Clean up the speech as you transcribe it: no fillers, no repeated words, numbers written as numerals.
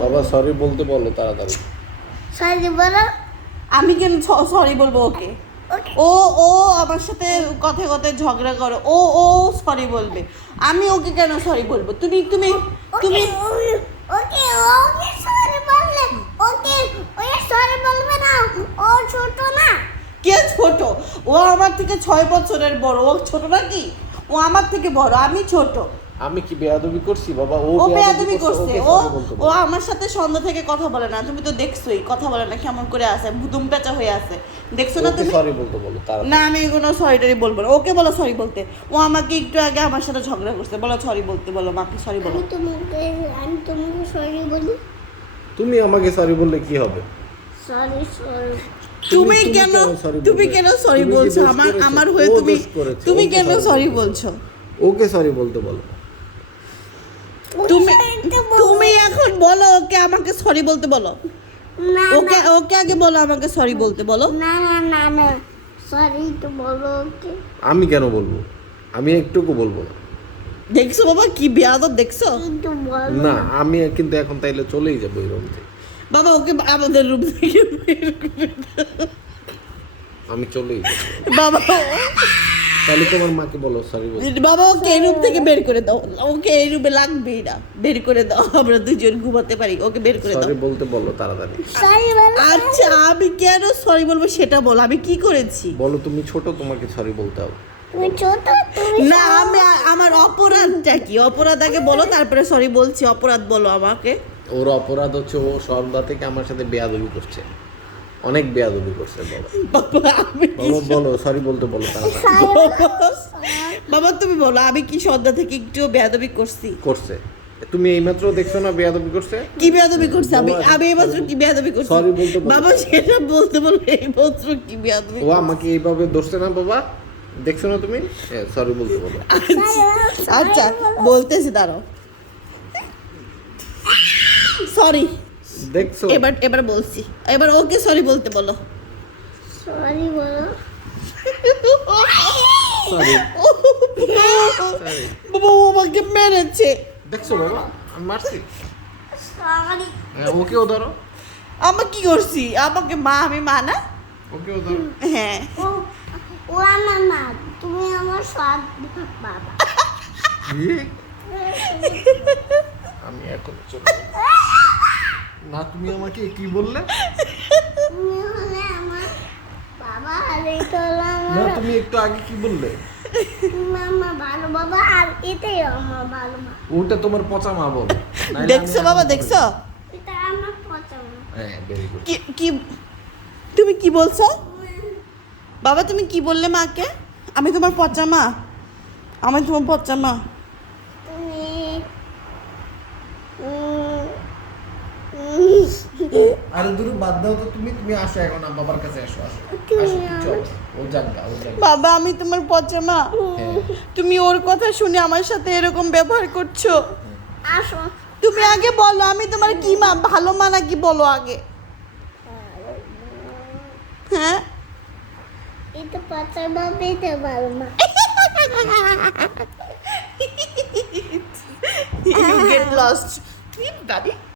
বাবা সরি বলতে বলো তাড়াতাড়ি। সরি বলো। আমি কেন সরি বলবো ওকে? ওকে ও ও আমার সাথে কথায় কথায় ঝগড়া করে, ও ও সরি বলবে, আমি ওকে কেন সরি বলবো? তুমি তুমি তুমি ওকে ওকে সরি বললে ওকে ওকে সরি বলবে না, ও ছোট না। কে ছোট? ও আমার থেকে 6 বছরের বড়, ও ছোট নাকি? ও আমার থেকে বড়, আমি ছোট। আমি কি বেয়াদবি করছি বাবা? ও বেয়াদবি করছে। ওকে ও sorry বলতে ও বলো। আমার সাথে সন্ধ্যা থেকে কথা বলে না, তুমি তো দেখছোই কথা বলে না, কেমন করে আছে, ভুতুম পেঁচা হয়ে আছে, দেখছো না ওকে তুমি? সরি বলতে বলো তাড়াতাড়ি। না আমি কোনো সরি টরি বলবো না, ওকে বলো সরি বলতে। ও আমাকে একটু আগে আমার সাথে ঝগড়া করছে, বলো সরি বলতে, বলো মাকে সরি বলো। আমি তোমাকে সরি বলি। তুমি আমাকে সরি বললে কি হবে? সরি সরি তুমি কেন sorry তুমি বলবে? কেন সরি তুমি কি বলছো? দোষ আমার করেছো? আমার হয়ে ও তুমি দোষ করেছে, তুমি ওকে কেন sorry সরি বলতে বলছো? ওকে সরি বলতে বলো। তুমি তুমি এখন বলো ওকে আমাকে সরি বলতে বলো। না ওকে ওকে আগে বলো আমাকে সরি বলতে বলো। না না না না সরি তো বলো ওকে। আমি কেন বলবো? আমি একটুকু বলবো না। দেখছো বাবা কি বেয়াদব, দেখছো? কিন্তু বলো না আমি কিন্তু এখন তাইলে চলেই যাবো এই রুম থেকে। বাবা ওকে আমাদের রুম থেকে বের করে দাও। আমি চলেই যাবো। বাবা তাহলে তোমার মাকে বলো সরি বলতে। বাবা ওকে এই রুম থেকে বের করে দাও, ওকে এই রুমে লাগবেই না, বের করে দাও, আমরা দুজন ঘুমাতে পারি, ওকে বের করে দাও। সরি বলতে বলো তাড়াতাড়ি। সরি বলো। আচ্ছা আমি কেন সরি বলবো সেটা বলো, আমি কি করেছি? বলো তুমি ছোট, তোমাকে সরি বলতে হবে। তুমি ছোট তুমি না আমি আমার অপরাধটা কি? অপরাধ আগে বলো, তারপরে সরি বলছি। অপরাধ বলো আমাকে। ওর অপরাধ হচ্ছে ও সন্ধ্যা থেকে আমার সাথে বেয়াদবি করছে, অনেক বেয়াদবি করছে বাবা। বাবা আমি কি বাবা বলো সরি বলতে বলো তাড়াতাড়ি। বাবা তুমি বলো আমি কি সন্ধ্যা থেকে একটু বেয়াদবি করছি? করছে। তুমি এইমাত্র দেখছো না বেয়াদবি করছে? কি বেয়াদবি করছি আমি? বাবা, আমি এইমাত্র কি বেয়াদবি করছি? sorry বলতে বলো। বাবা সেটা বলতে বলো, এইমাত্র কি বেয়াদবি? ও আমাকে এইভাবে ধরছে না বাবা, দেখছো না তুমি? সরি বলতে বলো। আচ্ছা বলতেছি, দাঁড়াও। সরি, দেখছো? এবার এবার বলছি, এবার ওকে সরি বলতে বলো। সরি বলো। সরি। বাবা ও আমাকে মেরেছে। দেখছো বাবা আমি মারছি? সরি ওকেও ধরো, আমি কি করছি? আমাকে মা, আমি মা না? ওকেও ধরো। হ্যাঁ ও ও আমার মা, তুমি আমার সৎ বাবা। কি? আমি এখন চলে যাবো। না তুমি আমাকে কি বললে? তুমি হলে আমার বাবা আর এটা হলো না আমার তুমি একটু আগে কি বললে? তুমি আমার ভালো বাবা আর এটাই আমার ভালো মা। ওটা তোমার পচা মা বল। দেখছো বাবা, দেখছো? এটা আমার পছন্দ। হ্যাঁ ভেরি গুড। কি কি তুমি কি বলছো বাবা? তুমি কি বললে মাকে? আমি তোমার পচা মা? আমি তোমার পচা মা? তুমি আরে দূর বাদ দাও তো, তুমি তুমি আসো এখন বাবার কাছে আসো আসো তুমি আসো চল। ও জানতা ও জানতা। বাবা আমি তোমার পচা মা? হ্যাঁ তুমি ওর কথা শুনে আমার সাথে এরকম ব্যবহার করছো? আসো। তুমি আগে বলো আমি তোমার কি মা, ভালো মা নাকি? বলো আগে। হ্যাঁ এটা পছন্দ বাবা, এটা ভালো মা। You get lost. Baby.